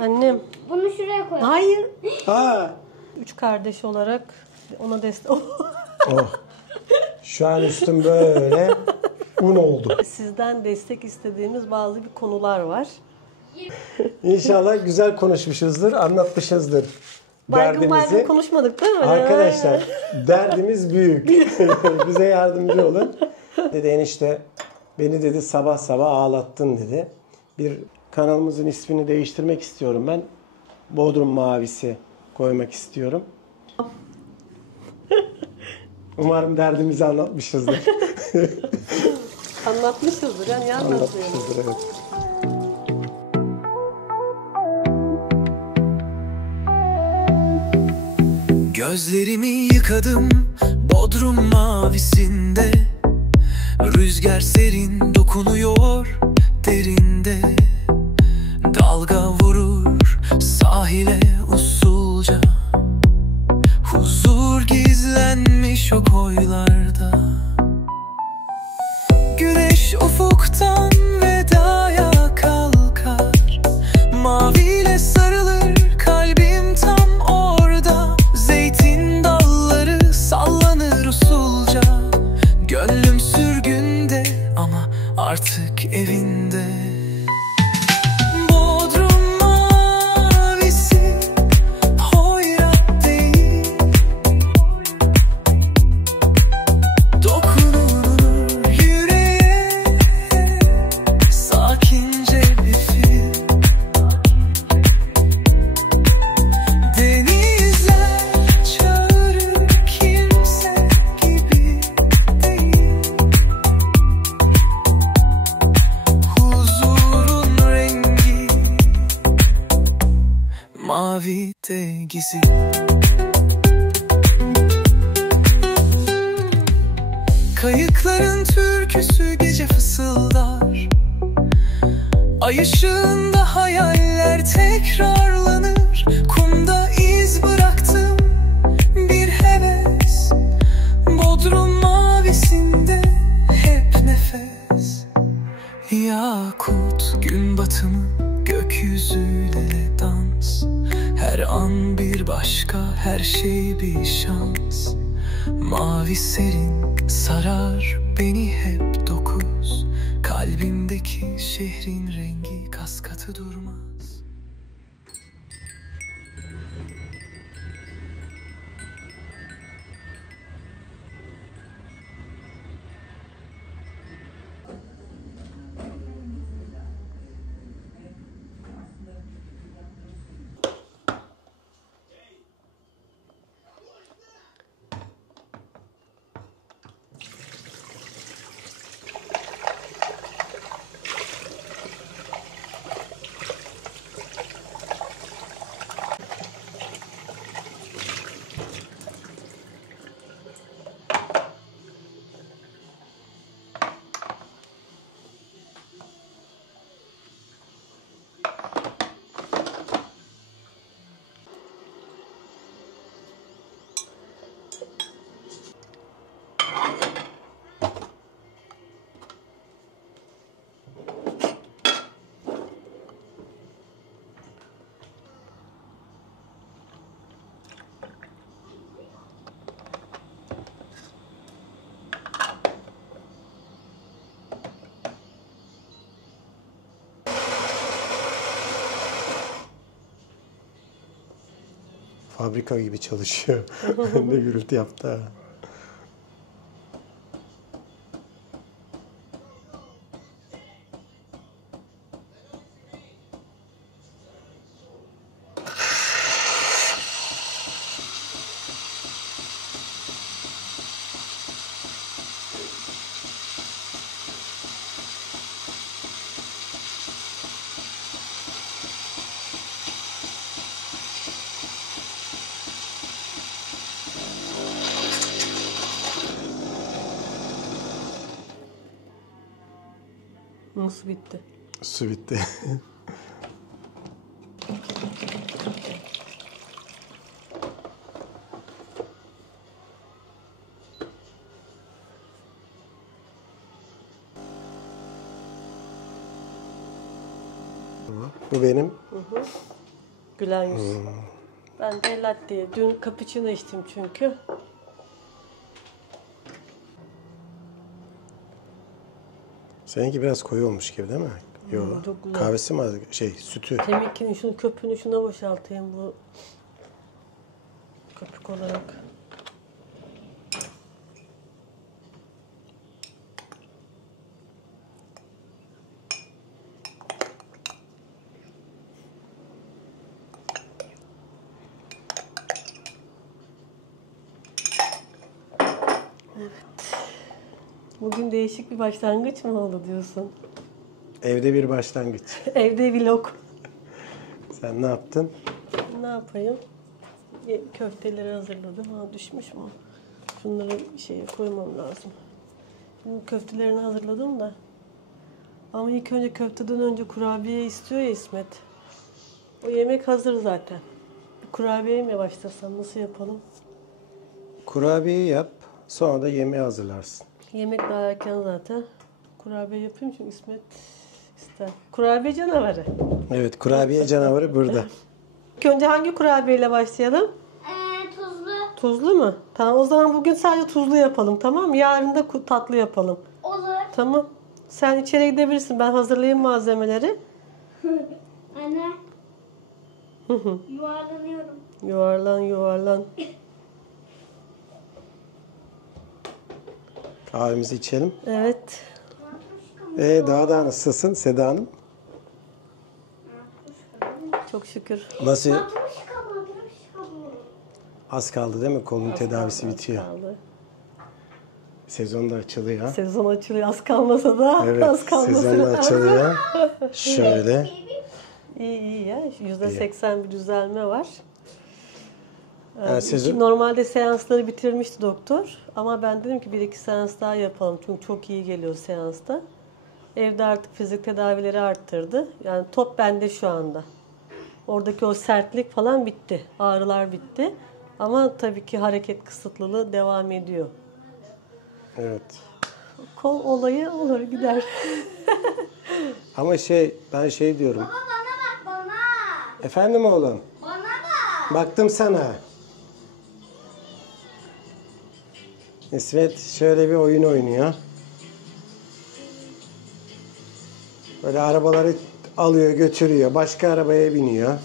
Annem. Bunu şuraya koy. Hayır. Ha. 3 kardeş olarak ona destek... Oh. Şu an üstüm böyle un oldu. Sizden destek istediğimiz bazı bir konular var. İnşallah güzel konuşmuşuzdur, anlatmışızdır Baygın konuşmadık değil mi? Arkadaşlar derdimiz büyük. Bize yardımcı olun. Dedi enişte beni dedi sabah sabah ağlattın dedi. Bir kanalımızın ismini değiştirmek istiyorum ben. Bodrum Mavisi koymak istiyorum. Umarım derdimizi anlatmışızdır. Anlatmışızdır. Yani Anlatmışızdır, evet. Gözlerimi yıkadım Bodrum mavisinde. Rüzgar serin dokunuyor derinde. Dalga vurur sahile usulca. Huzur gizlenmiş o koylarda. Güneş ufuktan vedaya kalkar. Maviyle sarılır kalbim tam orada. Zeytin dalları sallanır usulca. Gönlüm sürgünde ama artık evinde. Bodrum mavisi hoyrat değil. Dokunur yüreğe sakince bir film. Denizler çağırır kimse gibi değil. Huzurun rengi mavi de gizli. Kayıkların türküsü gece fısıldar. Ay ışığında hayaller tekrarlanır. Kumda iz bıraktım bir heves. Bodrum mavisinde hep nefes. Yakut gün batımı gökyüzüyle dans. Her an bir başka, her şey bir şans. Mavi serin sarar beni hep dokuz. Kalbimdeki şehrin rengi kas katı durmaz. Fabrika gibi çalışıyor. Ne gürültü yaptı ha. Nasıl bitti? Su bitti. Bu benim. Gülen yüz. Ben de latte. Dün cappuccino içtim çünkü. Seninki biraz koyu olmuş gibi değil mi? Yok. çok güzel. Kahvesi mi az? Sütü. Kemikkini şunu köpüğünü şuna boşaltayım bu köpük olarak. Evet. Bugün değişik bir başlangıç mı oldu diyorsun? Evde bir başlangıç. Evde vlog. Sen ne yaptın? Ne yapayım? Köfteleri hazırladım. Ha, düşmüş mü? Şunları şeye koymam lazım. Şimdi köftelerini hazırladım da. Ama ilk önce köfteden önce kurabiye istiyor ya İsmet. O yemek hazır zaten. Bir kurabiyeye mi başlasam? Nasıl yapalım? Kurabiye yap. Sonra da yemeği hazırlarsın. Yemek daha erken zaten. Kurabiye yapayım çünkü İsmet ister. Kurabiye canavarı. Evet, kurabiye canavarı burada. İlk önce hangi kurabiyeyle başlayalım? Tuzlu. Tuzlu mu? Tamam, o zaman bugün sadece tuzlu yapalım, tamam mı? Yarın da tatlı yapalım. Olur. Tamam. Sen içeri gidebilirsin. Ben hazırlayayım malzemeleri. Anne. Yuvarlanıyorum. Yuvarlan yuvarlan. Kahvemizi içelim. Evet. Daha da nasılsın Seda Hanım? Çok şükür. Nasıl? Matruşka. Az kaldı değil mi? Kolun tedavisi bitiyor. Kaldı. Sezon da açılıyor. Sezon açılıyor. Az kalmasa da Evet, az kalması sezon da lazım. açılıyor. Şöyle. İyi iyi ya. %80 bir düzelme var. Yani sezon... Normalde seansları bitirmişti doktor. Ama ben dedim ki 1-2 seans daha yapalım. Çünkü çok iyi geliyor seansta. Evde artık fizik tedavileri arttırdı. Yani top bende şu anda. Oradaki o sertlik falan bitti. Ağrılar bitti. Ama tabii ki hareket kısıtlılığı devam ediyor. Evet. Kol olayı olur gider. Ama ben diyorum. Baba bana bak bana. Efendim oğlum? Bana bak. Baktım sana. İsmet şöyle bir oyun oynuyor. Böyle arabaları alıyor götürüyor. Başka arabaya biniyor.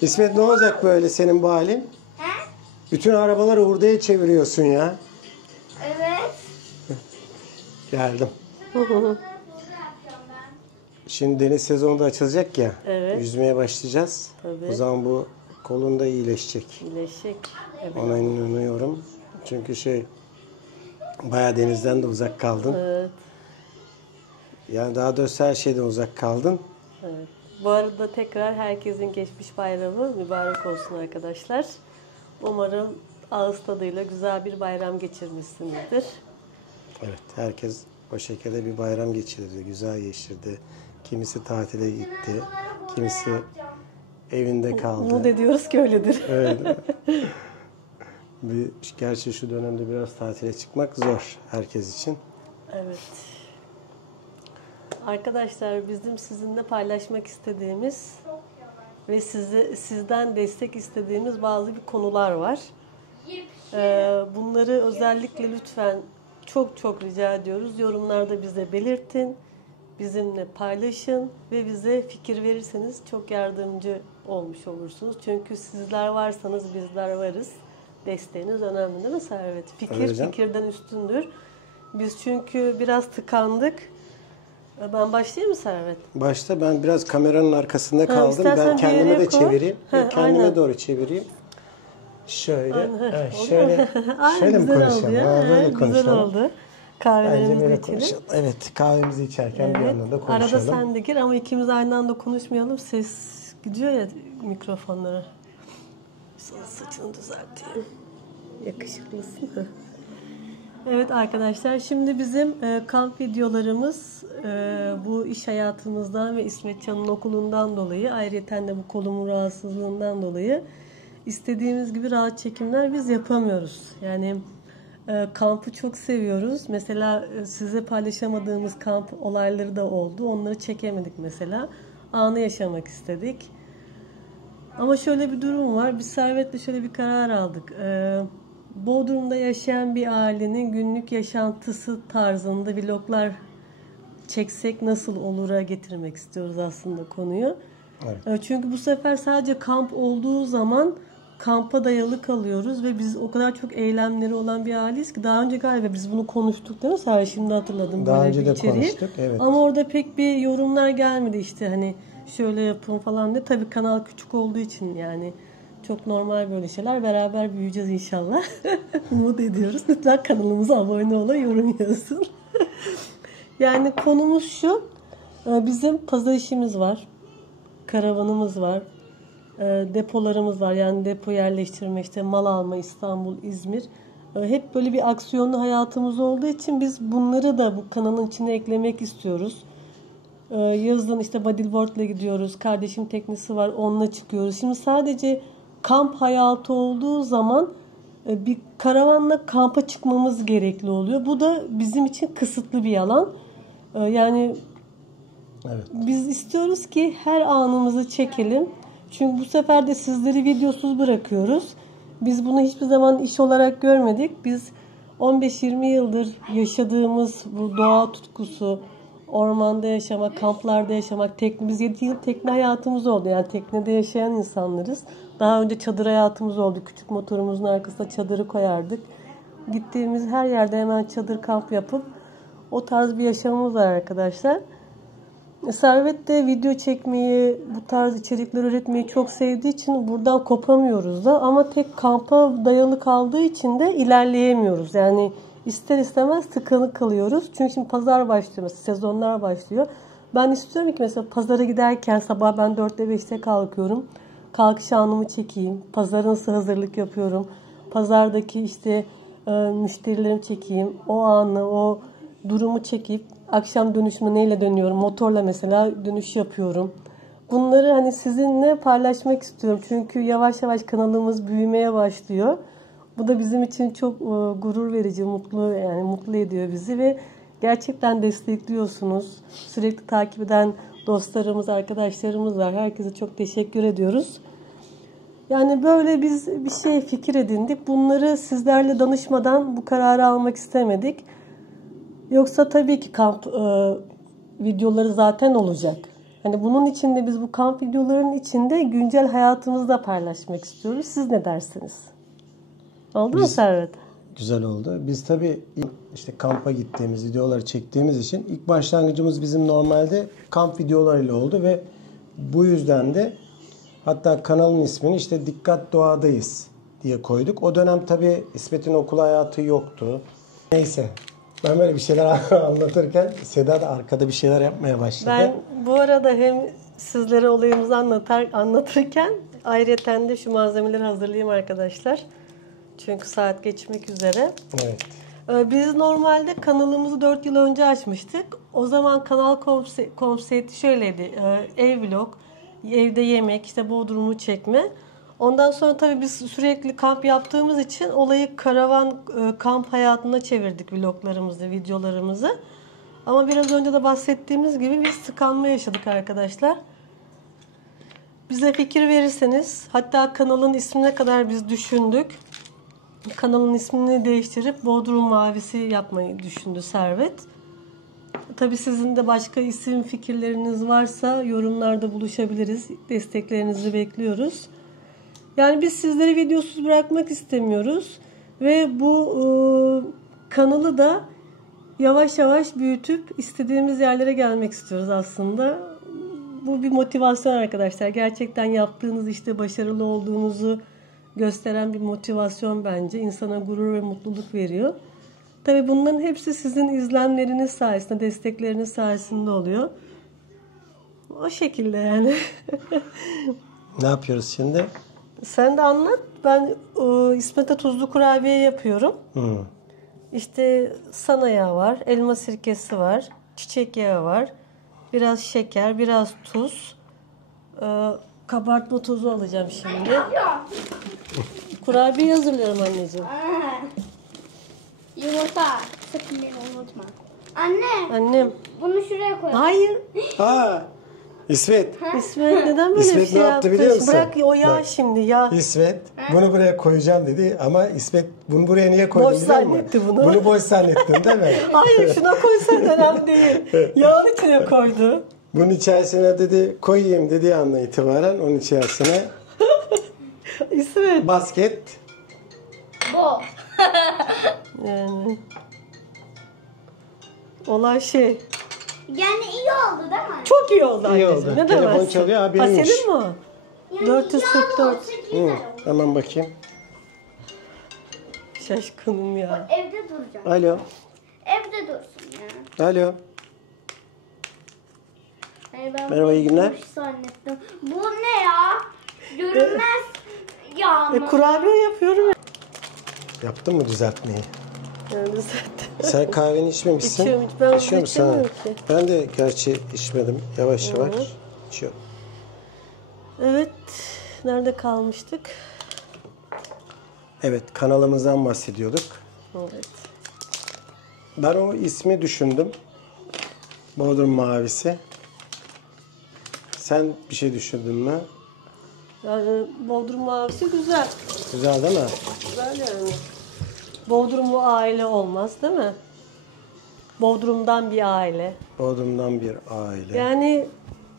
İsmet ne olacak böyle senin bu halin? He? Bütün arabaları hurdaya çeviriyorsun ya. Evet. Geldim. Burada yapacağım ben. Şimdi deniz sezonu da açılacak ya. Evet. Yüzmeye başlayacağız. Tabii. O zaman bu kolun da iyileşecek. İyileşecek. Evet. Ona inanıyorum. Çünkü bayağı denizden de uzak kaldın. Evet. Yani daha doğrusu her şeyden uzak kaldın. Evet. Bu arada tekrar herkesin geçmiş bayramı mübarek olsun arkadaşlar. Umarım ağız tadıyla güzel bir bayram geçirmişsinizdir. Evet, herkes o şekilde bir bayram geçirdi, güzel geçirdi. Kimisi tatile gitti, kimisi evinde kaldı. Umut ediyoruz ki öyledir. Evet. Gerçi şu dönemde biraz tatile çıkmak zor herkes için. Evet. Arkadaşlar bizim sizinle paylaşmak istediğimiz ve sizden destek istediğimiz bazı bir konular var. Bunları özellikle lütfen çok çok rica ediyoruz. Yorumlarda bize belirtin, bizimle paylaşın ve bize fikir verirseniz çok yardımcı olmuş olursunuz. Çünkü sizler varsanız bizler varız. Desteğiniz önemli değil mi Servet? Fikir fikirden üstündür. Biz çünkü biraz tıkandık. Ben başlayayım mı Servet? Başta ben biraz kameranın arkasında kaldım. İstersen Ben kendime de koy. çevireyim. Kendime Aynen. doğru çevireyim. Şöyle. Evet, Oldu şöyle. mu? Şöyle mi Güzel konuşalım? oldu ya. Böyle Güzel konuşalım. oldu. Bence Kahvelerimizi böyle içelim. konuşalım. Evet, kahvemizi içerken bir Evet. yandan da konuşalım. Arada sen de gir ama ikimiz aynı anda konuşmayalım. Ses gidiyor ya mikrofonlara. Sana saçını düzelteyim. Yakışıklısın. Evet arkadaşlar, şimdi bizim kamp videolarımız bu iş hayatımızdan ve İsmetcan'ın okulundan dolayı, ayrıca de bu kolumun rahatsızlığından dolayı istediğimiz gibi rahat çekimler biz yapamıyoruz. Yani kampı çok seviyoruz. Mesela size paylaşamadığımız kamp olayları da oldu. Onları çekemedik mesela. Anı yaşamak istedik. Ama şöyle bir durum var. Biz Servet'le şöyle bir karar aldık. Bodrum'da yaşayan bir ailenin günlük yaşantısı tarzında vloglar çeksek nasıl olur'a getirmek istiyoruz aslında konuyu. Evet. Çünkü bu sefer sadece kamp olduğu zaman kampa dayalı kalıyoruz ve biz o kadar çok eylemleri olan bir aileyiz ki daha önce galiba biz bunu konuştuk değil mi Servet? Şimdi hatırladım. Daha böyle önce bir de içeriği. konuştuk. Evet. Ama orada pek bir yorumlar gelmedi işte hani şöyle yapın falan diye. Tabii kanal küçük olduğu için yani çok normal böyle şeyler. Beraber büyüyeceğiz inşallah. Umut ediyoruz. Lütfen kanalımıza abone olun, yorum yazın. Yani konumuz şu. Bizim pazar işimiz var. Karavanımız var. Depolarımız var. Yani depo yerleştirme, işte mal alma, İstanbul, İzmir. Hep böyle bir aksiyonlu hayatımız olduğu için biz bunları da bu kanalın içine eklemek istiyoruz. Yazın işte bodyboard'la gidiyoruz. Kardeşim teknesi var. Onunla çıkıyoruz. Şimdi sadece kamp hayatı olduğu zaman bir karavanla kampa çıkmamız gerekli oluyor. Bu da bizim için kısıtlı bir alan. Yani Evet. biz istiyoruz ki her anımızı çekelim. Çünkü bu sefer de sizleri videosuz bırakıyoruz. Biz bunu hiçbir zaman iş olarak görmedik. Biz 15-20 yıldır yaşadığımız bu doğa tutkusu, ormanda yaşamak, kamplarda yaşamak, biz 7 yıl tekne hayatımız oldu. Yani teknede yaşayan insanlarız. Daha önce çadır hayatımız oldu. Küçük motorumuzun arkasına çadırı koyardık. Gittiğimiz her yerde hemen çadır kamp yapıp o tarz bir yaşamımız var arkadaşlar. Servet de video çekmeyi, bu tarz içerikler üretmeyi çok sevdiği için buradan kopamıyoruz da. Ama tek kampa dayalı kaldığı için de ilerleyemiyoruz. Yani ister istemez tıkanık kalıyoruz. Çünkü şimdi pazar başlıyor, mesela sezonlar başlıyor. Ben istiyorum ki mesela pazara giderken sabah ben 4'te 5'te kalkıyorum. Kalkış anımı çekeyim. Pazara nasıl hazırlık yapıyorum. Pazardaki işte müşterilerimi çekeyim. O anı, o durumu çekip akşam dönüşüme neyle dönüyorum? Motorla mesela dönüş yapıyorum. Bunları hani sizinle paylaşmak istiyorum. Çünkü yavaş yavaş kanalımız büyümeye başlıyor. Bu da bizim için çok gurur verici, mutlu ediyor bizi ve gerçekten destekliyorsunuz. Sürekli takip eden dostlarımız, arkadaşlarımız var. Herkese çok teşekkür ediyoruz. Yani böyle biz bir fikir edindik. Bunları sizlerle danışmadan bu kararı almak istemedik. Yoksa tabii ki kamp videoları zaten olacak. Hani bunun içinde biz bu kamp videolarının içinde güncel hayatımızı da paylaşmak istiyoruz. Siz ne dersiniz? Oldu mu Servet? Güzel oldu. Biz tabii işte kampa gittiğimiz videoları çektiğimiz için ilk başlangıcımız bizim normalde kamp videolarıyla oldu ve bu yüzden de hatta kanalın ismini işte Dikkat Doğadayız diye koyduk. O dönem tabii İsmet'in okul hayatı yoktu. Neyse. Ben böyle bir şeyler anlatırken Seda da arkada bir şeyler yapmaya başladı. Ben bu arada hem sizlere olayımızı anlatırken ayrıyeten de şu malzemeleri hazırlayayım arkadaşlar. Çünkü saat geçmek üzere. Evet. Biz normalde kanalımızı 4 yıl önce açmıştık. O zaman kanal konsepti şöyleydi. Ev vlog, evde yemek, işte Bodrum'u çekme. Ondan sonra tabii biz sürekli kamp yaptığımız için olayı karavan kamp hayatına çevirdik vloglarımızı, videolarımızı. Ama biraz önce de bahsettiğimiz gibi biz tıkanma yaşadık arkadaşlar. Bize fikir verirseniz, hatta kanalın ismine kadar biz düşündük. Kanalın ismini değiştirip Bodrum Mavisi yapmayı düşündü Servet. Tabii sizin de başka isim fikirleriniz varsa yorumlarda buluşabiliriz. Desteklerinizi bekliyoruz. Yani biz sizleri videosuz bırakmak istemiyoruz. Ve bu kanalı da yavaş yavaş büyütüp istediğimiz yerlere gelmek istiyoruz aslında. Bu bir motivasyon arkadaşlar. Gerçekten yaptığınız işte başarılı olduğunuzu gösteren bir motivasyon bence. İnsana gurur ve mutluluk veriyor. Tabii bunların hepsi sizin izlenleriniz sayesinde, destekleriniz sayesinde oluyor. O şekilde yani. Ne yapıyoruz şimdi? Sen de anlat. Ben İsmet'e tuzlu kurabiye yapıyorum. İşte sana yağı var, elma sirkesi var, çiçek yağı var, biraz şeker, biraz tuz, kabartma tozu alacağım şimdi. Kurabiye hazırlıyorum anneciğim. Yumurta. Sakın beni unutma. Anne. Annem. Bunu şuraya koy. Hayır. Ha, İsmet. İsmet neden böyle İsmet bir şey ne yaptı yaptı? biliyor musun? Bırak o yağ Bak. şimdi ya. İsmet bunu buraya koyacağım dedi ama İsmet bunu buraya niye koydun Boş biliyor musun? zannetti bunu. Bunu boş zannettin değil mi? Hayır şuna koysan önemli değil. Yağın içine koydu. Bunun içerisine dedi koyayım dediği andan itibaren onun içerisine İsmet. basket Bu. Yani. Olay şey. Yani iyi oldu değil mi? Çok iyi oldu İyi anneciğim. oldu. Ne Telefon demezsin? çalıyor, Ha haberiymiş. senin mi o? Yani 444. yağlı olsa güzel olur. Hemen bakayım. Şaşkınım ya. Evde duracak. Alo. Evde dursun ya. Alo. Yani ben Merhaba, iyi günler. boş zannettim. Bu ne ya? Görünmez yağ mı? Kurabiye yapıyorum ya. Yaptın mı düzeltmeyi? Yani zaten. Sen kahveni içmemişsin. İçiyorum, hiç ben İçiyor musun? Ha? içemiyorum ki. Ben de gerçi içmedim. Yavaş yavaş içiyorum. Evet. Nerede kalmıştık? Evet, kanalımızdan bahsediyorduk. Evet. Ben o ismi düşündüm. Bodrum Mavisi. Sen bir şey düşündün mü? Yani Bodrum Mavisi güzel. Güzel değil mi? Güzel yani. Bodrumlu aile olmaz değil mi? Bodrum'dan bir aile. Bodrum'dan bir aile. Yani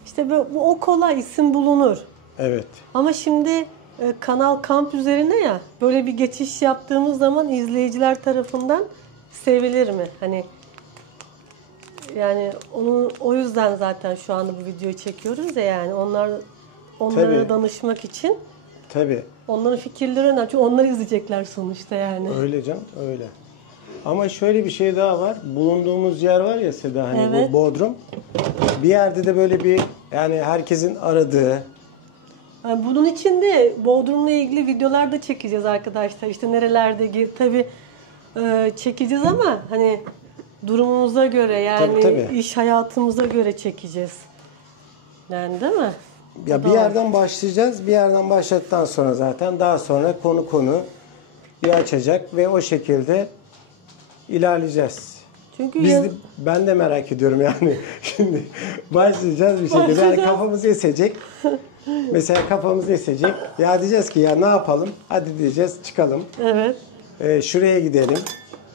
işte bu o kolay isim bulunur. Evet. Ama şimdi Kanal Kamp üzerine ya böyle bir geçiş yaptığımız zaman izleyiciler tarafından sevilir mi? Hani yani onu o yüzden zaten şu anda bu videoyu çekiyoruz ya yani onlara Tabii. danışmak için Tabii. onların fikirleri önemli. Çünkü onlar izleyecekler sonuçta yani. Öyle canım, öyle. Ama şöyle bir şey daha var. Bulunduğumuz yer var ya Seda, hani Evet. bu Bodrum. Bir yerde de böyle bir yani herkesin aradığı. Yani bunun için de Bodrum'la ilgili videolar da çekeceğiz arkadaşlar. İşte nerelerde tabii çekeceğiz ama hani durumumuza göre yani Tabii. iş hayatımıza göre çekeceğiz. Yani değil mi? Ya bir yerden başlayacağız. Bir yerden başladıktan sonra zaten daha sonra konu bir açacak ve o şekilde ilerleyeceğiz. Çünkü Ben de merak ediyorum yani. Şimdi başlayacağız bir şekilde. Yani Başlayacağız. kafamız esecek. Mesela kafamız esecek. Ya diyeceğiz ki ya ne yapalım? Hadi diyeceğiz çıkalım. evet. Şuraya gidelim.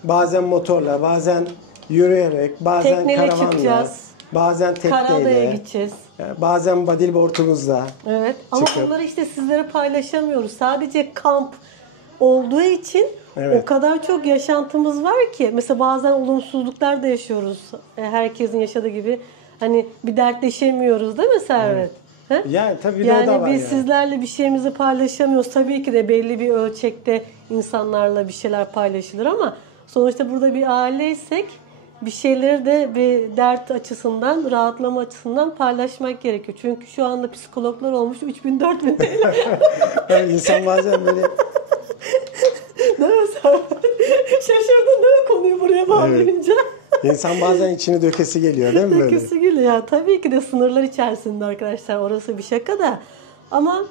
Bazen motorla, bazen yürüyerek, bazen Tekneyle karavanla, çıkacağız. bazen Karadağ'a tekneyle, gideceğiz. bazen bodyboard'umuzla. Evet. Ama Çıkıp. bunları işte sizlere paylaşamıyoruz. Sadece kamp olduğu için Evet. o kadar çok yaşantımız var ki. Mesela bazen olumsuzluklar da yaşıyoruz. Herkesin yaşadığı gibi. Hani bir dertleşemiyoruz değil mi Servet? He? Yani tabii de o da Yani var biz yani. sizlerle bir şeyimizi paylaşamıyoruz. Tabii ki de belli bir ölçekte insanlarla bir şeyler paylaşılır ama sonuçta burada bir aileysek bir şeyleri de bir dert açısından, rahatlama açısından paylaşmak gerekiyor. Çünkü şu anda psikologlar olmuş 3000-4000 TL. Yani insan bazen böyle Değil mi Servet? Şaşırdın değil mi konuyu buraya bağlayınca? insan bazen içini dökesi geliyor değil mi böyle? Öyküsü gülüyor. Ya, tabii ki de sınırlar içerisinde arkadaşlar. Orası bir şaka da. Ama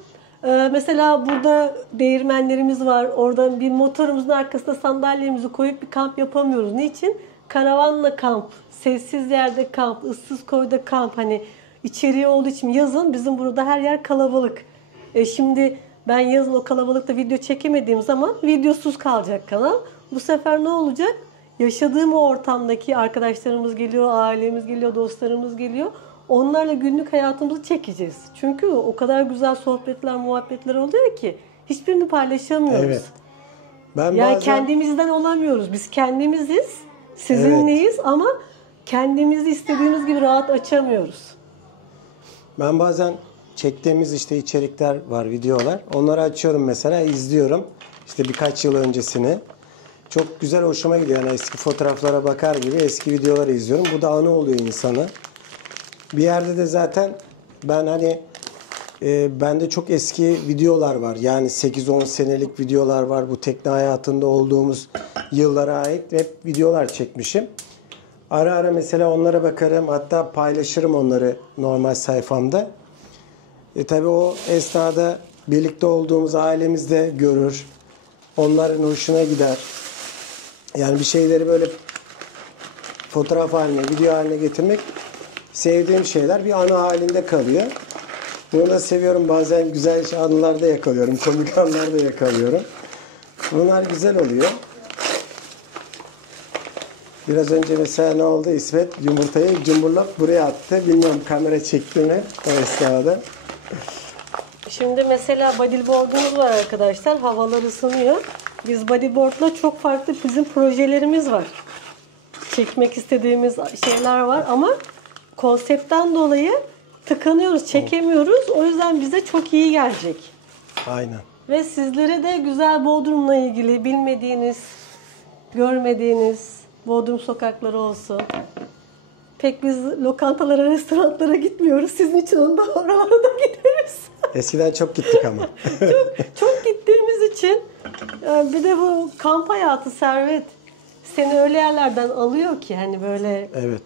mesela burada değirmenlerimiz var. Oradan bir motorumuzun arkasına sandalyemizi koyup bir kamp yapamıyoruz. Niçin? Karavanla kamp, sessiz yerde kamp, ıssız koyda kamp. Hani içeriği olduğu için yazın bizim burada her yer kalabalık. Şimdi ben yazın o kalabalıkta video çekemediğim zaman videosuz kalacak kanal. Bu sefer ne olacak? Yaşadığım o ortamdaki arkadaşlarımız geliyor, ailemiz geliyor, dostlarımız geliyor. Onlarla günlük hayatımızı çekeceğiz. Çünkü o kadar güzel sohbetler, muhabbetler oluyor ki hiçbirini paylaşamıyoruz. Evet. Ben Yani bazen kendimizden olamıyoruz. Biz kendimiziz, sizinleyiz ama kendimizi istediğimiz gibi rahat açamıyoruz. Ben bazen çektiğimiz işte içerikler var, videolar. Onları açıyorum mesela, izliyorum. İşte birkaç yıl öncesini. Çok güzel, hoşuma gidiyor. Yani eski fotoğraflara bakar gibi eski videoları izliyorum. Bu da anı oluyor insana. Bir yerde de zaten ben hani bende çok eski videolar var. Yani 8-10 senelik videolar var. Bu tekne hayatında olduğumuz yıllara ait hep videolar çekmişim. Ara ara mesela onlara bakarım. Hatta paylaşırım onları normal sayfamda. Tabii o esnada birlikte olduğumuz ailemiz de görür. Onların hoşuna gider. Yani bir şeyleri böyle fotoğraf haline, video haline getirmek sevdiğim şeyler bir anı halinde kalıyor. Bunu da seviyorum. Bazen güzel anılarda yakalıyorum. Komik anlarda yakalıyorum. Bunlar güzel oluyor. Biraz önce mesela ne oldu? İsmet yumurtayı cumburlop buraya attı. Bilmiyorum kamera çekti mi o esnada. Şimdi mesela bodyboard'umuz var arkadaşlar. Havalar ısınıyor. Biz bodyboard'la çok farklı bizim projelerimiz var. Çekmek istediğimiz şeyler var ama konseptten dolayı tıkanıyoruz, çekemiyoruz. O yüzden bize çok iyi gelecek. Aynen. Ve sizlere de güzel Bodrum'la ilgili bilmediğiniz, görmediğiniz Bodrum sokakları olsun. Pek biz lokantalara, restoranlara gitmiyoruz. Sizin için onda oralara da gideriz. Eskiden çok gittik ama. Çok gittiğimiz için bir de bu kamp hayatı Servet seni öyle yerlerden alıyor ki hani böyle Evet.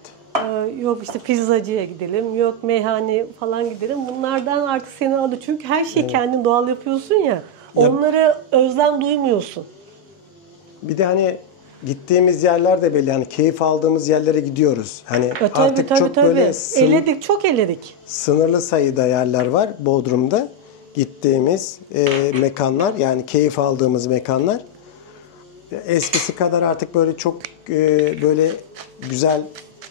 yok işte pizzacıya gidelim, yok meyhane falan gidelim. Bunlardan artık seni alıyor. Çünkü her şeyi kendin doğal yapıyorsun ya. Onlara özlem duymuyorsun. Bir de hani gittiğimiz yerler de belli. Yani keyif aldığımız yerlere gidiyoruz. Hani artık çok böyle eledik, çok eledik. sınırlı sayıda yerler var Bodrum'da. Gittiğimiz mekanlar, yani keyif aldığımız mekanlar. Eskisi kadar artık böyle çok böyle güzel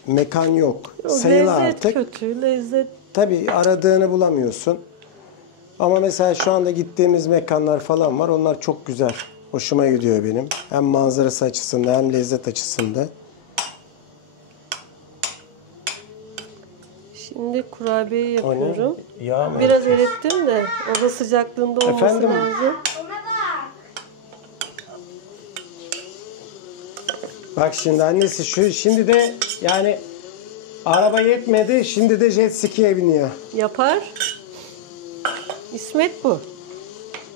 mekan yok. Sayılı lezzet artık. kötü, lezzet. Tabii aradığını bulamıyorsun. Ama mesela şu anda gittiğimiz mekanlar falan var. Onlar çok güzel. Hoşuma gidiyor benim. Hem manzarası açısından hem lezzet açısından. Şimdi kurabiye yapıyorum. Yağ mı? Biraz erittim de oda sıcaklığında olması Efendim? lazım. Bak şimdi annesi şimdi de yani araba yetmedi. Şimdi de jet ski'ye biniyor. Yapar. İsmet bu.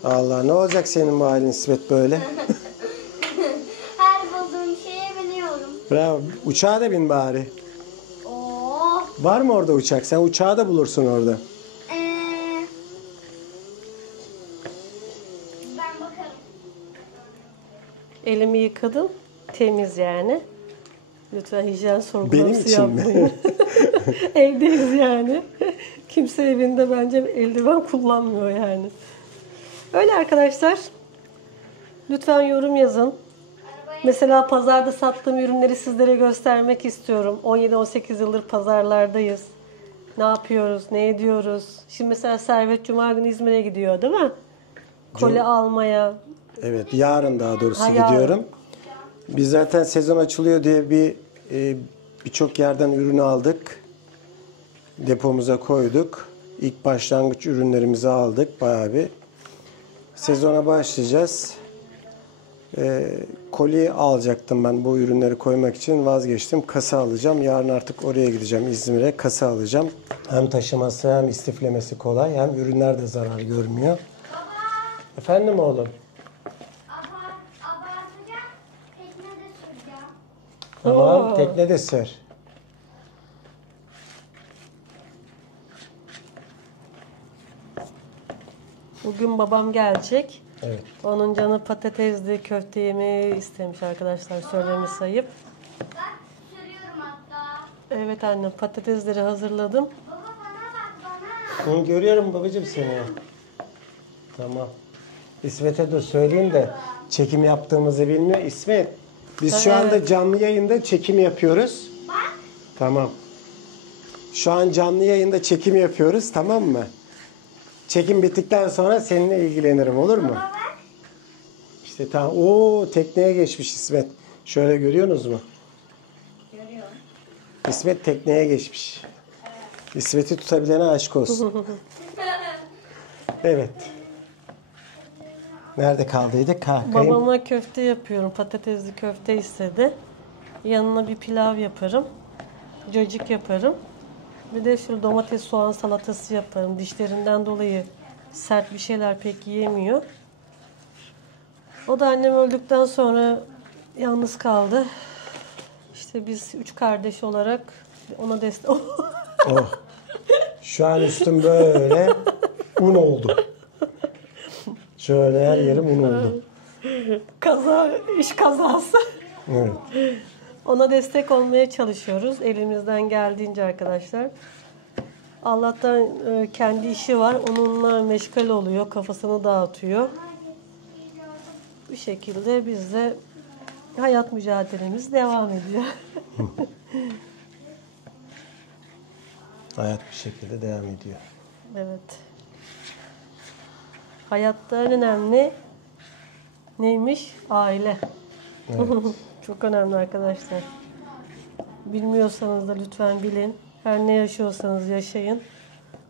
Allah, ne olacak senin bu halin İsmet böyle? Her bulduğum şeye biniyorum. Bravo. Uçağa da bin bari. Oo. Var mı orada uçak? Sen uçağı da bulursun orada. Ben bakarım. Elimi yıkadım. Temiz yani. Lütfen hijyen Benim sorgulaması için mi? yapmayın. Evdeyiz yani. Kimse evinde bence eldiven kullanmıyor yani. Öyle arkadaşlar. Lütfen yorum yazın. Mesela pazarda sattığım ürünleri sizlere göstermek istiyorum. 17-18 yıldır pazarlardayız. Ne yapıyoruz, ne ediyoruz? Şimdi mesela Servet Cuma günü İzmir'e gidiyor değil mi? Koli almaya. Evet, yarın daha doğrusu Ha, yarın. gidiyorum. Biz zaten sezon açılıyor diye birçok yerden ürünü aldık. Depomuza koyduk. İlk başlangıç ürünlerimizi aldık bayağı bir. Sezona başlayacağız. Koli alacaktım ben bu ürünleri koymak için, vazgeçtim. Kasa alacağım. Yarın artık oraya gideceğim, İzmir'e. Kasa alacağım. Hem taşıması hem istiflemesi kolay, hem ürünler de zarar görmüyor. Efendim oğlum? Abartacağım. Teknede süreceğim. Tamam, Oo. teknede sür. Bugün babam gelecek. Evet. Onun canı patatesli köfte yemeği istemiş arkadaşlar, söylemesi sayıp. Ben sürüyorum hatta. Evet anne, patatesleri hazırladım. Baba bana bak bana. Görüyorum babacığım seni. Tamam. İsmet'e de söyleyeyim de çekim yaptığımızı bilmiyor. İsmet, biz şu anda Evet. canlı yayında çekim yapıyoruz. Bak. Tamam. Şu an canlı yayında çekim yapıyoruz, tamam mı? Çekim bittikten sonra seninle ilgilenirim, olur mu? Bak. İşte tamam. Oo, tekneye geçmiş İsmet. Şöyle görüyorsunuz mu? Görüyorum. İsmet tekneye geçmiş. İsmet'i tutabilene aşk olsun. Evet. Nerede kaldıydık? Babama köfte yapıyorum. Patatesli köfte istedi. Yanına bir pilav yaparım. Cacık yaparım. Bir de şöyle domates soğan salatası yaparım. Dişlerinden dolayı sert bir şeyler pek yiyemiyor. O da annem öldükten sonra yalnız kaldı. İşte biz 3 kardeş olarak ona destek... Oh. Şu an üstüm böyle un oldu. Şöyle her yerim un oldu. iş kazası. Evet. Ona destek olmaya çalışıyoruz elimizden geldiğince arkadaşlar. Allah'tan kendi işi var. Onunla meşgul oluyor. Kafasını dağıtıyor. Bu şekilde biz de hayat mücadelemiz devam ediyor. Hayat bir şekilde devam ediyor. Evet. Hayatta en önemli neymiş? Aile. Evet. Çok önemli arkadaşlar. Bilmiyorsanız da lütfen bilin. Her ne yaşıyorsanız yaşayın.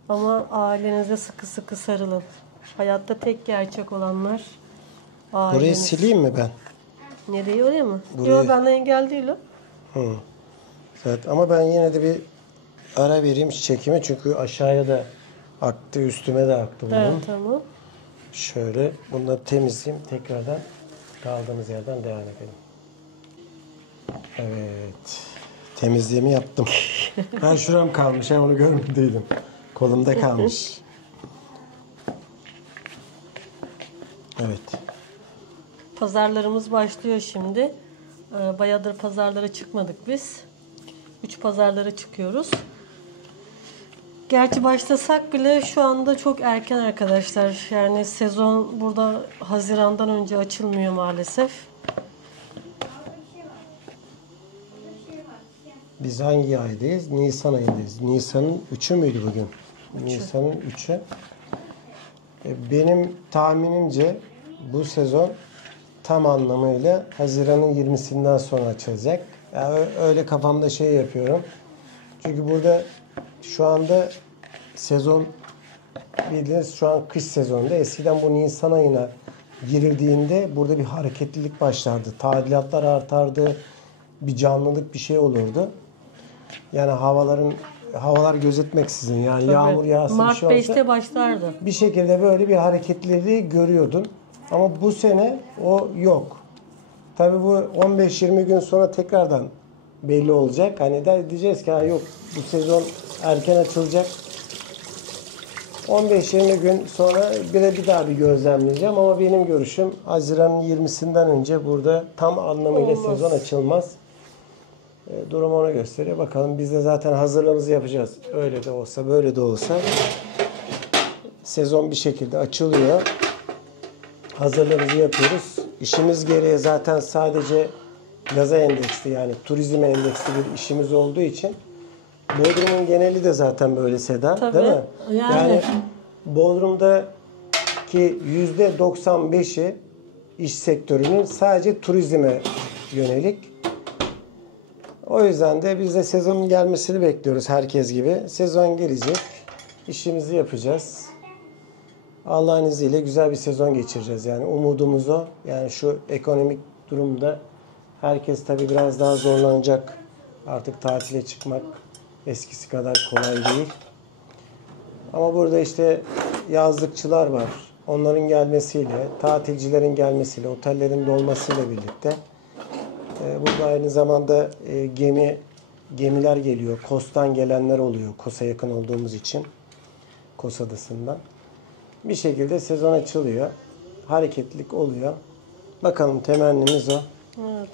Ama ailenize sıkı sıkı sarılın. Hayatta tek gerçek olanlar aileniz. Burayı sileyim mi ben? Nereye, oraya mı? Buraya. Yok, bana engel değil o. Hı. Evet, ama ben yine de bir ara vereyim çekime çünkü aşağıya da aktı, üstüme de aktı bunun. Evet, tamam. Şöyle bunları temizleyeyim, tekrardan kaldığımız yerden devam edelim. Evet, temizliğimi yaptım. Ben şuram kalmış, onu görmediydim. Kolumda kalmış. Evet. Pazarlarımız başlıyor şimdi. Bayağıdır pazarlara çıkmadık biz. 3 pazarlara çıkıyoruz. Gerçi başlasak bile şu anda çok erken arkadaşlar. Yani sezon burada Haziran'dan önce açılmıyor maalesef. Biz hangi aydayız? Nisan ayındayız. Nisan'ın 3'ü müydü bugün? Nisan'ın 3'ü. Benim tahminimce bu sezon tam anlamıyla Haziran'ın 20'sinden sonra açılacak. Yani öyle kafamda şey yapıyorum. Çünkü burada şu anda sezon bildiğiniz şu an kış sezonunda. Eskiden bu Nisan ayına girildiğinde burada bir hareketlilik başlardı. Tadilatlar artardı. Bir canlılık bir şey olurdu. Yani havalar gözetmeksizin yani Tabii. yağmur yağsın bir Mart şey olsa 5'te başlardı. bir şekilde böyle bir hareketliliği görüyordun. Ama bu sene o yok. Tabii bu 15-20 gün sonra tekrardan belli olacak. Hani diyeceğiz ki yok bu sezon erken açılacak. 15-20 gün sonra bir daha bir gözlemleyeceğim ama benim görüşüm Haziran'ın 20'sinden önce burada tam anlamıyla Olmaz. sezon açılmaz. Durum onu gösteriyor. Bakalım biz de zaten hazırlığımızı yapacağız. Öyle de olsa böyle de olsa sezon bir şekilde açılıyor. Hazırlığımızı yapıyoruz. İşimiz gereği zaten sadece yaza endeksli yani turizm endeksli bir işimiz olduğu için Bodrum'un geneli de zaten böyle Seda. Tabii. Değil mi? Yani. Bodrum'daki %95'i iş sektörünün sadece turizme yönelik. O yüzden de biz de sezonun gelmesini bekliyoruz herkes gibi. Sezon gelecek. İşimizi yapacağız. Allah'ın izniyle güzel bir sezon geçireceğiz. Yani umudumuz o. Yani şu ekonomik durumda herkes tabii biraz daha zorlanacak. Artık tatile çıkmak eskisi kadar kolay değil. Ama burada işte yazlıkçılar var. Onların gelmesiyle, tatilcilerin gelmesiyle, otellerin dolmasıyla birlikte burada aynı zamanda gemiler geliyor. Kos'tan gelenler oluyor. Kos'a yakın olduğumuz için. Kos Adası'ndan. Bir şekilde sezon açılıyor. Hareketlilik oluyor. Bakalım temennimiz o. Evet.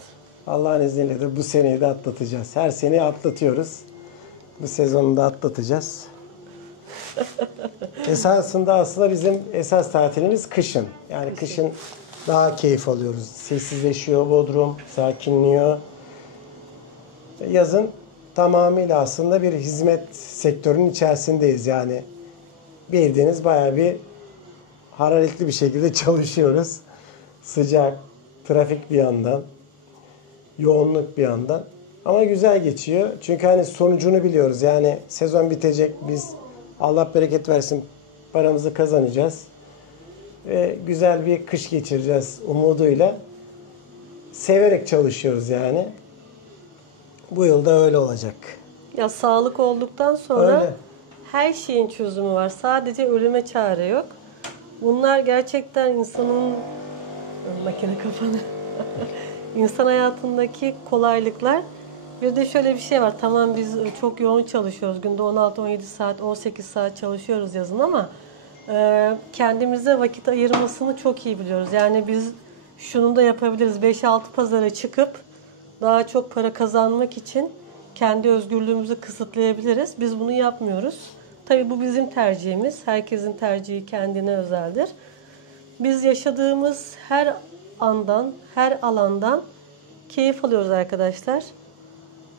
Allah'ın izniyle de bu seneyi de atlatacağız. Her seneyi atlatıyoruz. Bu sezonu da atlatacağız. Esasında aslında bizim esas tatilimiz kışın. Yani kışın daha keyif alıyoruz. Sessizleşiyor Bodrum, sakinliyor. Yazın tamamıyla aslında bir hizmet sektörünün içerisindeyiz. Yani bildiğiniz bayağı bir hararetli bir şekilde çalışıyoruz. Sıcak, trafik bir yandan, yoğunluk bir yandan. Ama güzel geçiyor. Çünkü hani sonucunu biliyoruz. Yani sezon bitecek. Biz Allah bereket versin paramızı kazanacağız. Ve güzel bir kış geçireceğiz umuduyla. Severek çalışıyoruz yani. Bu yılda öyle olacak. Ya sağlık olduktan sonra Öyle. her şeyin çözümü var. Sadece ölüme çare yok. Bunlar gerçekten insanın makine kafanı insan hayatındaki kolaylıklar. Bir de şöyle bir şey var. Tamam biz çok yoğun çalışıyoruz. Günde 16-17 saat, 18 saat çalışıyoruz yazın ama kendimize vakit ayırmasını çok iyi biliyoruz. Yani biz şunu da yapabiliriz. 5-6 pazara çıkıp daha çok para kazanmak için kendi özgürlüğümüzü kısıtlayabiliriz. Biz bunu yapmıyoruz. Tabii bu bizim tercihimiz. Herkesin tercihi kendine özeldir. Biz yaşadığımız her andan, her alandan keyif alıyoruz arkadaşlar.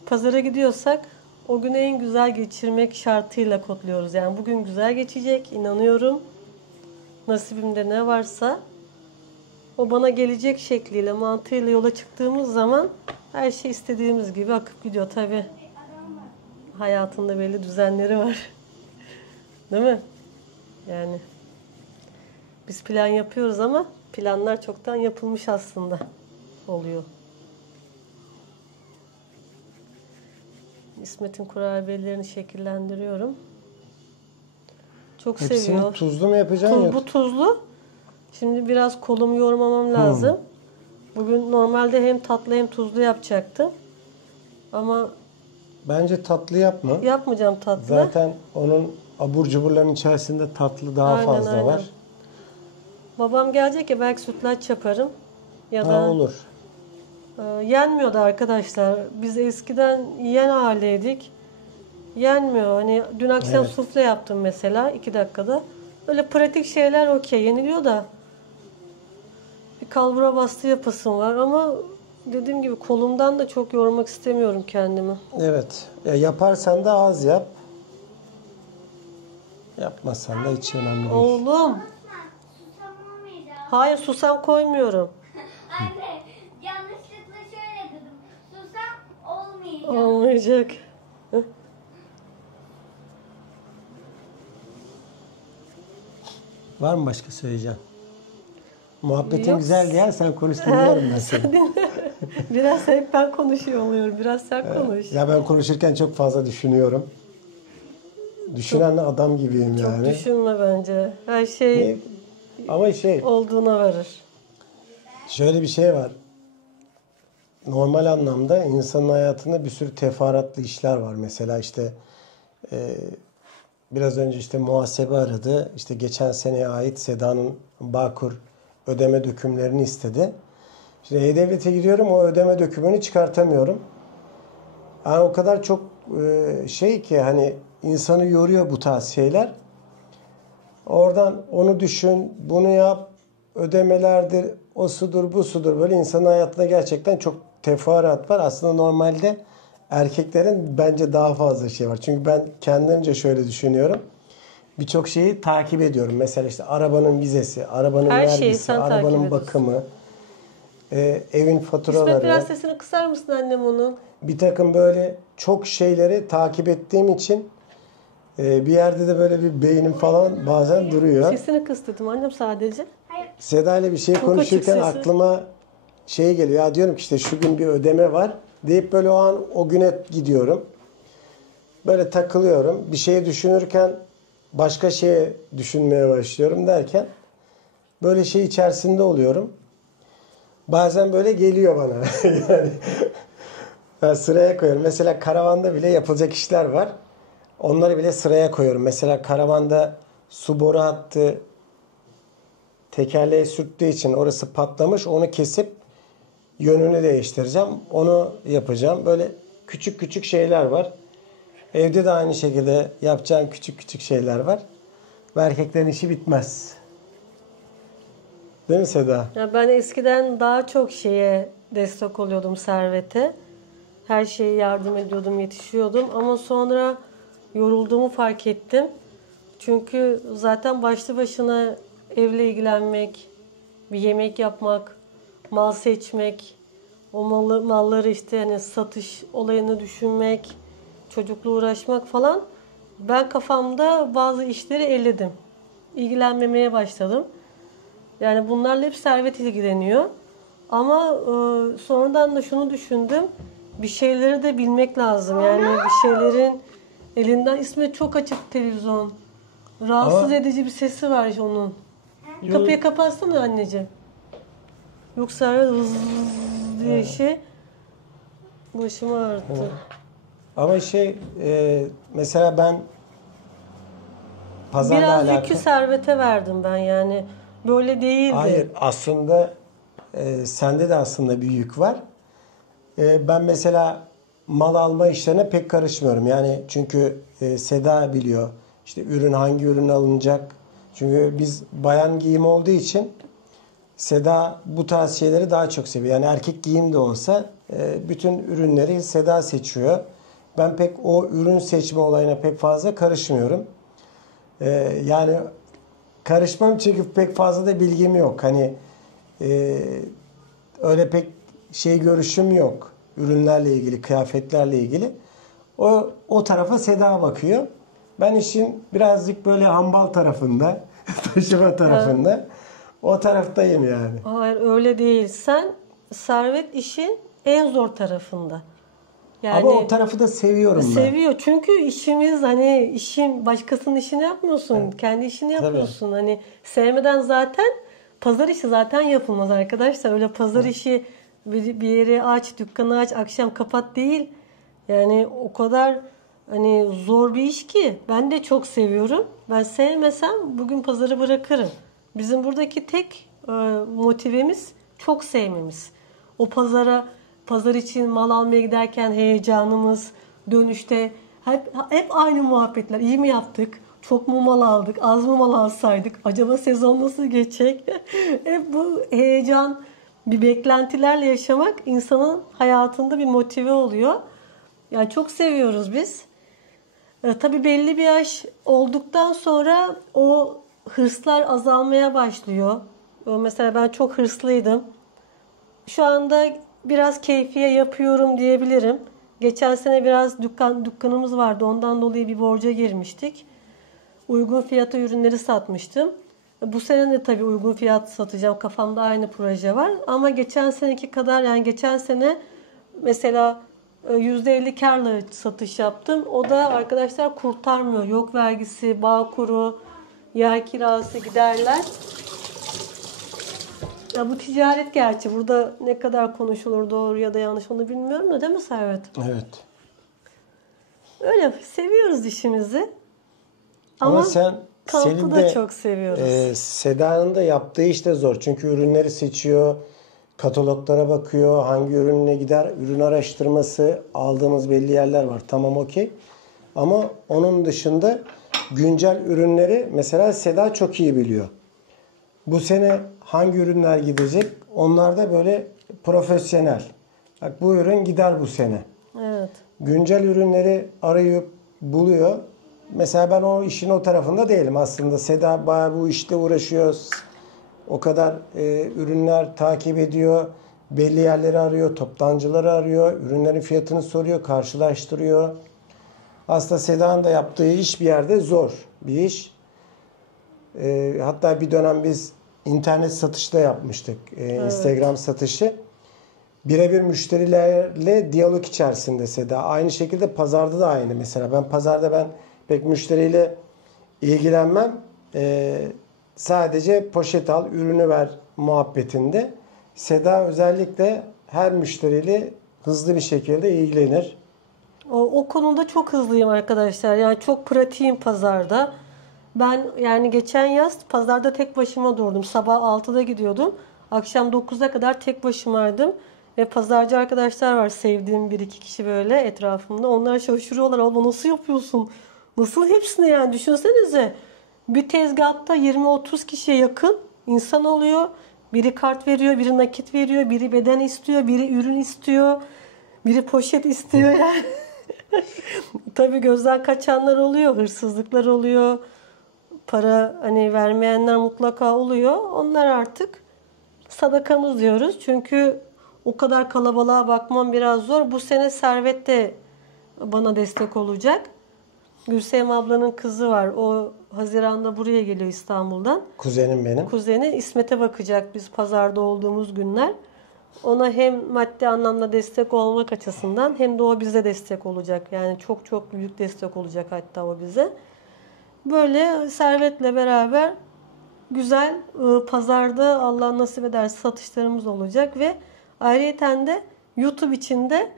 Pazara gidiyorsak o günü en güzel geçirmek şartıyla kodluyoruz. Yani bugün güzel geçecek, inanıyorum. Nasibimde ne varsa o bana gelecek şekliyle, mantığıyla yola çıktığımız zaman her şey istediğimiz gibi akıp gidiyor. Tabii hayatında belli düzenleri var. Değil mi? Yani biz plan yapıyoruz ama planlar çoktan yapılmış aslında oluyor. İsmet'in kurabiyelerini şekillendiriyorum. Çok Hepsini seviyor. tuzlu mu yapacaksın? Bu tuzlu. Şimdi biraz kolumu yoğurmamam lazım. Bugün normalde hem tatlı hem tuzlu yapacaktım. Ama Bence tatlı yapma. yapmayacağım tatlı. Zaten onun abur cuburların içerisinde tatlı daha Aynen, fazla aynen. var. Babam gelecek ya, belki sütlaç yaparım. Ya Ha, da olur. yenmiyordu arkadaşlar. Biz eskiden yiyen aileydik. Yenmiyor. Hani dün akşam Evet. sufle yaptım mesela 2 dakikada. Öyle pratik şeyler okey, yeniliyor da bir kalbura bastı yapasım var ama dediğim gibi kolumdan da çok yormak istemiyorum kendimi. Evet. Yaparsan da az yap. Yapmazsan da hiç önemli değil. Oğlum, Susam olmayacak. hayır susam koymuyorum. Anne yanlışlıkla şöyle dedim. Susam olmayacak. Olmayacak. Var mı başka söyleyeceğim? Muhabbetin Yok. güzel ya, sen konuş, dinliyorum ben seni. Biraz hep ben konuşuyor oluyorum. Biraz sen konuş. Ya ben konuşurken çok fazla düşünüyorum. Düşünen adam gibiyim Çok yani. düşünme bence. Her şey Ama olduğuna varır. şöyle bir şey var. Normal anlamda insanın hayatında bir sürü teferruatlı işler var. Mesela işte biraz önce işte muhasebe aradı. İşte geçen seneye ait Seda'nın Bağkur ödeme dökümlerini istedi. Şimdi E-Devlet'e gidiyorum, o ödeme dökümünü çıkartamıyorum. Yani o kadar çok şey ki hani insanı yoruyor bu tarz şeyler. Oradan onu düşün, bunu yap, ödemelerdir, o sudur, bu sudur. Böyle insanın hayatında gerçekten çok teferruat var. Aslında normalde erkeklerin bence daha fazla şey var. Çünkü ben kendimce şöyle düşünüyorum. Birçok şeyi takip ediyorum. Mesela işte arabanın vizesi, arabanın Her şeyi vergisi, sen takip arabanın ediyorsun. bakımı, evin İsmet, faturaları. biraz sesini kısar mısın annem onun? Bir takım böyle çok şeyleri takip ettiğim için bir yerde de böyle bir beynim falan bazen duruyor. Sesini kıs dedim annem sadece. Seda ile bir şey Çok konuşurken açık sesi. aklıma şey geliyor. Ya diyorum ki işte şu gün bir ödeme var deyip böyle o an o güne gidiyorum. Böyle takılıyorum. Bir şeyi düşünürken başka şeye düşünmeye başlıyorum derken böyle şey içerisinde oluyorum. Bazen böyle geliyor bana. Yani ben sıraya koyuyorum. Mesela karavanda bile yapılacak işler var. Onları bile sıraya koyuyorum. Mesela karavanda su boru hattı tekerleğe sürttüğü için orası patlamış. Onu kesip yönünü değiştireceğim. Onu yapacağım. Böyle küçük küçük şeyler var. Evde de aynı şekilde yapacağım küçük küçük şeyler var. Ve erkeklerin işi bitmez. Değil mi Seda? Ya ben eskiden daha çok şeye destek oluyordum, servete. Her şeye yardım ediyordum, yetişiyordum. Ama sonra yorulduğumu fark ettim. Çünkü zaten başlı başına evle ilgilenmek, bir yemek yapmak, mal seçmek, o malları işte hani satış olayını düşünmek, çocukla uğraşmak falan. Ben kafamda bazı işleri eledim. İlgilenmemeye başladım. Yani bunlarla hep servet ilgileniyor. Ama sonradan da şunu düşündüm. Bir şeyleri de bilmek lazım. Yani bir şeylerin elinden... İsmet, çok açık televizyon. Rahatsız Ama- edici bir sesi var onun. Kapıyı kapatsana anneciğim. Yoksa arada vız diye şey başımı ağrıttı. Ama mesela ben pazarla Biraz alakalı... yükü servete verdim ben yani. Böyle değildi. Hayır, aslında sende de aslında bir yük var. Ben mesela mal alma işlerine pek karışmıyorum. Yani çünkü Seda biliyor. İşte hangi ürün alınacak. Çünkü biz bayan giyimi olduğu için Seda bu tarz şeyleri daha çok seviyor. Yani erkek giyim de olsa bütün ürünleri Seda seçiyor. Ben pek o ürün seçme olayına pek fazla karışmıyorum. Yani karışmam çünkü pek fazla da bilgim yok. Hani öyle pek görüşüm yok. Ürünlerle ilgili, kıyafetlerle ilgili. O tarafa Seda bakıyor. Ben işin birazcık böyle hambal tarafında, taşıma tarafında. O taraftayım yani. Hayır öyle değil. Sen Servet işin en zor tarafında. Yani ama o tarafı da seviyorum ben. Seviyor. Çünkü işimiz başkasının işini yapmıyorsun. Evet. Kendi işini yapıyorsun. Tabii. Hani sevmeden zaten pazar işi zaten yapılmaz arkadaşlar. Öyle pazar işi bir yeri aç, dükkanı aç, akşam kapat değil. Yani o kadar zor bir iş ki. Ben de çok seviyorum. Ben sevmesem bugün pazarı bırakırım. Bizim buradaki tek motivemiz çok sevmemiz. O pazar için mal almaya giderken heyecanımız, dönüşte hep aynı muhabbetler. İyi mi yaptık? Çok mu mal aldık? Az mı mal alsaydık? Acaba sezon nasıl geçecek? Hep bu heyecan, bir beklentilerle yaşamak insanın hayatında bir motive oluyor. Yani çok seviyoruz biz. Tabii belli bir yaş olduktan sonra o hırslar azalmaya başlıyor. Mesela ben çok hırslıydım. Şu anda biraz keyfiye yapıyorum diyebilirim. Geçen sene biraz dükkanımız vardı. Ondan dolayı bir borca girmiştik. Uygun fiyata ürünleri satmıştım. Bu sene de tabii uygun fiyat satacağım. Kafamda aynı proje var. Ama geçen seneki kadar, yani geçen sene mesela %50 kârla satış yaptım. O da arkadaşlar kurtarmıyor. Yok vergisi, Bağkur'u, yer kirası, giderler. Ya bu ticaret gerçi. Burada ne kadar konuşulur doğru ya da yanlış onu bilmiyorum da, değil mi Servet? Evet. Öyle seviyoruz işimizi. Ama sen kampı da çok seviyoruz. Seda'nın da yaptığı iş de zor. Çünkü ürünleri seçiyor, kataloglara bakıyor, hangi ürününe gider, ürün araştırması, aldığımız belli yerler var. Tamam, okey. Ama onun dışında güncel ürünleri mesela Seda çok iyi biliyor. Bu sene hangi ürünler gidecek? Onlar da böyle profesyonel. Bak bu ürün gider bu sene. Evet. Güncel ürünleri arayıp buluyor. Mesela ben o işin o tarafında değilim aslında. Seda bayağı bu işte uğraşıyor. O kadar ürünler takip ediyor. Belli yerleri arıyor. Toptancıları arıyor. Ürünlerin fiyatını soruyor. Karşılaştırıyor. Aslında Seda'nın da yaptığı iş bir yerde zor bir iş. Hatta bir dönem biz internet satışı da yapmıştık. Evet. Instagram satışı. Birebir müşterilerle diyalog içerisinde Seda. Aynı şekilde pazarda da aynı. Mesela pazarda pek müşteriyle ilgilenmem. Sadece poşet al, ürünü ver muhabbetinde. Seda özellikle her müşteriyle hızlı bir şekilde ilgilenir. O konuda çok hızlıyım arkadaşlar. Yani çok pratiğim pazarda. Ben yani geçen yaz pazarda tek başıma durdum. Sabah 6'da gidiyordum. Akşam 9'a kadar tek başımaydım. Ve pazarcı arkadaşlar var, sevdiğim 1-2 kişi böyle etrafımda. Onlar şaşırıyorlar. Abla nasıl yapıyorsun? Nasıl hepsini yani? Düşünsenize. Bir tezgahta 20-30 kişiye yakın insan oluyor. Biri kart veriyor, biri nakit veriyor, biri beden istiyor, biri ürün istiyor, biri poşet istiyor yani. Tabii gözden kaçanlar oluyor, hırsızlıklar oluyor. Para vermeyenler mutlaka oluyor. Onlar artık sadakamız diyoruz. Çünkü o kadar kalabalığa bakmam biraz zor. Bu sene Servet de bana destek olacak. Gülsem ablanın kızı var. O Haziran'da buraya geliyor İstanbul'dan. Kuzenim benim. Kuzeni İsmet'e bakacak biz pazarda olduğumuz günler. Ona hem maddi anlamda destek olmak açısından hem de o bize destek olacak. Yani çok çok büyük destek olacak hatta o bize. Böyle Servet'le beraber güzel pazarda Allah nasip ederse satışlarımız olacak ve ayrıyeten de YouTube içinde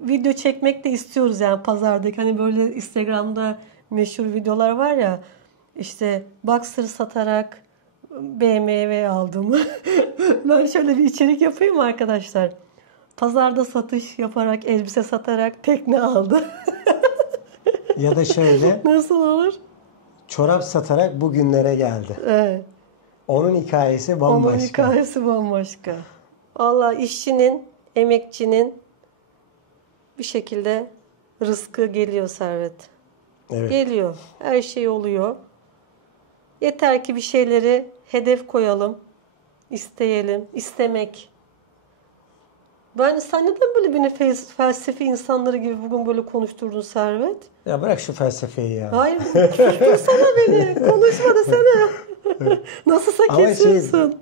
video çekmek de istiyoruz yani pazardaki. Hani böyle Instagram'da meşhur videolar var ya, işte boxer satarak BMW aldım. Ben şöyle bir içerik yapayım mı arkadaşlar? pazarda satış yaparak, elbise satarak tekne aldı. Ya da şöyle Nasıl olur? çorap satarak bugünlere geldi. Evet. Onun hikayesi Onun bambaşka. hikayesi bambaşka. Vallahi işçinin, emekçinin bir şekilde rızkı geliyor Servet. Evet. Geliyor. Her şey oluyor. Yeter ki bir şeyleri hedef koyalım. İsteyelim. İstemek. Sen neden böyle beni felsefi insanları gibi bugün böyle konuşturdun Servet? Ya bırak şu felsefeyi ya. Hayır, sustursana beni. Konuşma desene. Nasılsa Ama kesiyorsun.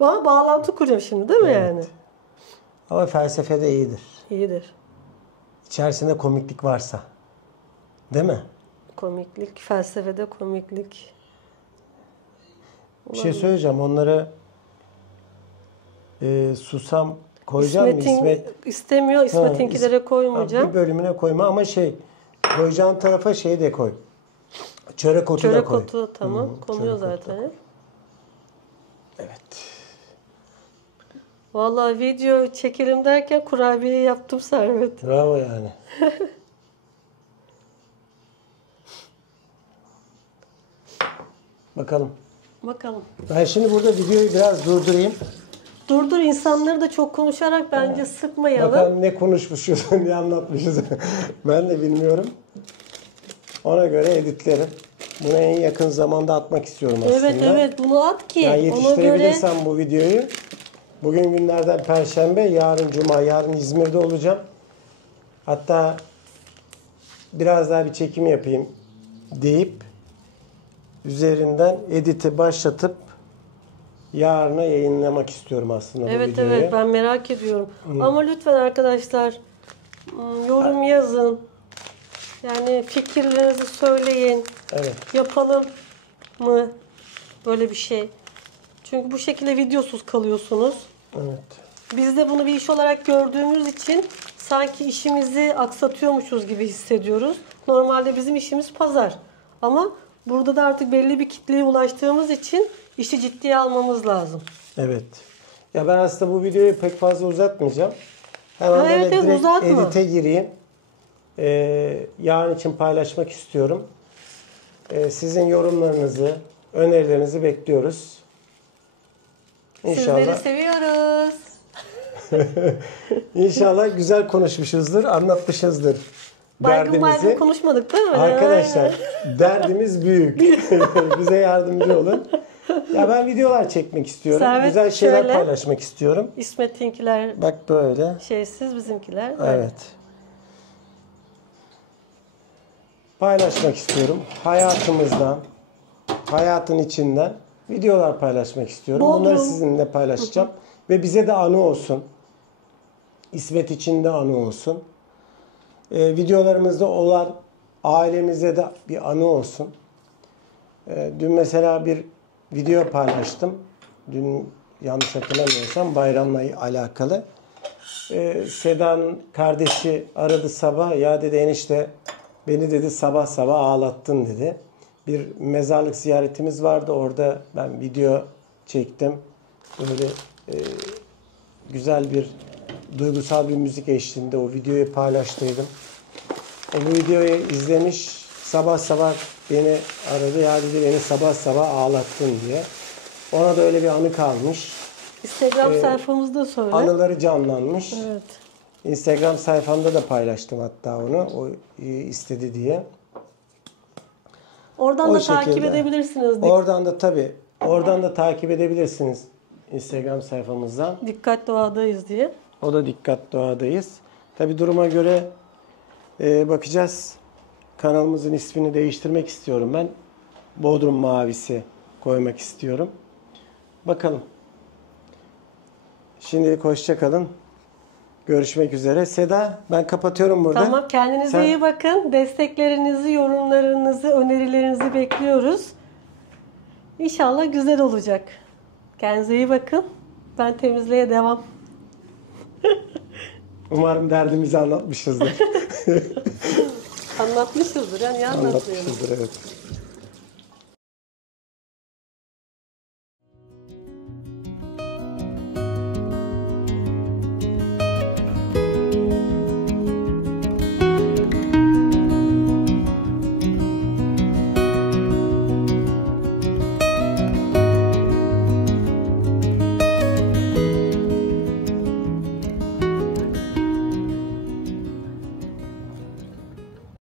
Bana bağlantı kuracağım şimdi değil mi Evet. yani? Ama felsefe de iyidir. İyidir. İçerisinde komiklik varsa. Değil mi? Komiklik, felsefede komiklik. Bir şey söyleyeceğim. Onları susam koyacağım mı? İstemiyor. İsmet'inkilere koymayacağım. Bir bölümüne koyma ama koyacağın tarafa şey de koy. Çörek otu da Çörek koy. otu tamam. Konuyor çörek otu da zaten. Evet. Vallahi video çekelim derken kurabiye yaptım Servet. Bravo yani. Bakalım. Bakalım. Ben şimdi burada videoyu biraz durdurayım. Dur insanları da çok konuşarak bence sıkmayalım. Bakalım ne konuşmuşuz, ne anlatmışız. Ben de bilmiyorum. Ona göre editlerim. Bunu en yakın zamanda atmak istiyorum aslında. Evet bunu at ki Yani ona göre yetiştirebilirsem bu videoyu. Bugün günlerden Perşembe, yarın Cuma, yarın İzmir'de olacağım. Hatta biraz daha bir çekim yapayım deyip üzerinden editi başlatıp yarına yayınlamak istiyorum aslında bu videoyu. Evet ben merak ediyorum. Ama lütfen arkadaşlar yorum yazın. Yani fikirlerinizi söyleyin. Evet. Yapalım mı böyle bir şey? Çünkü bu şekilde videosuz kalıyorsunuz. Evet. Biz de bunu bir iş olarak gördüğümüz için sanki işimizi aksatıyormuşuz gibi hissediyoruz. Normalde bizim işimiz pazar. Ama burada da artık belli bir kitleye ulaştığımız için işi ciddiye almamız lazım. Evet. Ya ben aslında bu videoyu pek fazla uzatmayacağım. Hemen Evet, direkt uzatma. edite gireyim. Yarın için paylaşmak istiyorum. Sizin yorumlarınızı, önerilerinizi bekliyoruz. İnşallah. Sizleri seviyoruz. İnşallah güzel konuşmuşuzdur, anlatmışızdır derdimizi. Konuşmadık değil mi? Arkadaşlar derdimiz büyük. Bize yardımcı olun. Ya ben videolar çekmek istiyorum. Servet, güzel şeyler şöyle. paylaşmak istiyorum. İsmet'inkiler Bak böyle. şeysiz, bizimkiler. Evet. Paylaşmak istiyorum. Hayatımızdan, hayatın içinden videolar paylaşmak istiyorum. Bodrum. Bunları sizinle paylaşacağım. Ve bize de anı olsun. İsmet için de anı olsun. Videolarımızda olan ailemize de bir anı olsun. Dün mesela bir video paylaştım. Dün yanlış hatırlamıyorsam bayramla alakalı. Seda'nın kardeşi aradı sabah. Ya dedi enişte beni dedi sabah sabah ağlattın dedi. Bir mezarlık ziyaretimiz vardı. Orada ben video çektim. Böyle güzel bir duygusal bir müzik eşliğinde o videoyu paylaştıydım. Bu videoyu izlemiş. Sabah sabah beni aradı. Ya dedi beni sabah sabah ağlattın diye. Ona da öyle bir anı kalmış. Instagram sayfamızda söyle. Anıları canlanmış. Evet. Instagram sayfamda da paylaştım hatta onu. O istedi diye. Oradan O da takip şekilde. edebilirsiniz. Oradan da takip edebilirsiniz Instagram sayfamızdan. Dikkat Doğadayız diye. O da Dikkat Doğadayız. Tabi duruma göre bakacağız. Kanalımızın ismini değiştirmek istiyorum ben. Bodrum Mavisi koymak istiyorum. Bakalım. Şimdilik hoşça kalın. Görüşmek üzere. Seda ben kapatıyorum burada. Tamam kendinize Sen- iyi bakın. Desteklerinizi, yorumlarınızı, önerilerinizi bekliyoruz. İnşallah güzel olacak. Kendinize iyi bakın. Ben temizliğe devam. Umarım derdimizi anlatmışızdır. Anlatmışızdır. Yani anlatmayalım. Anlatmışızdır evet.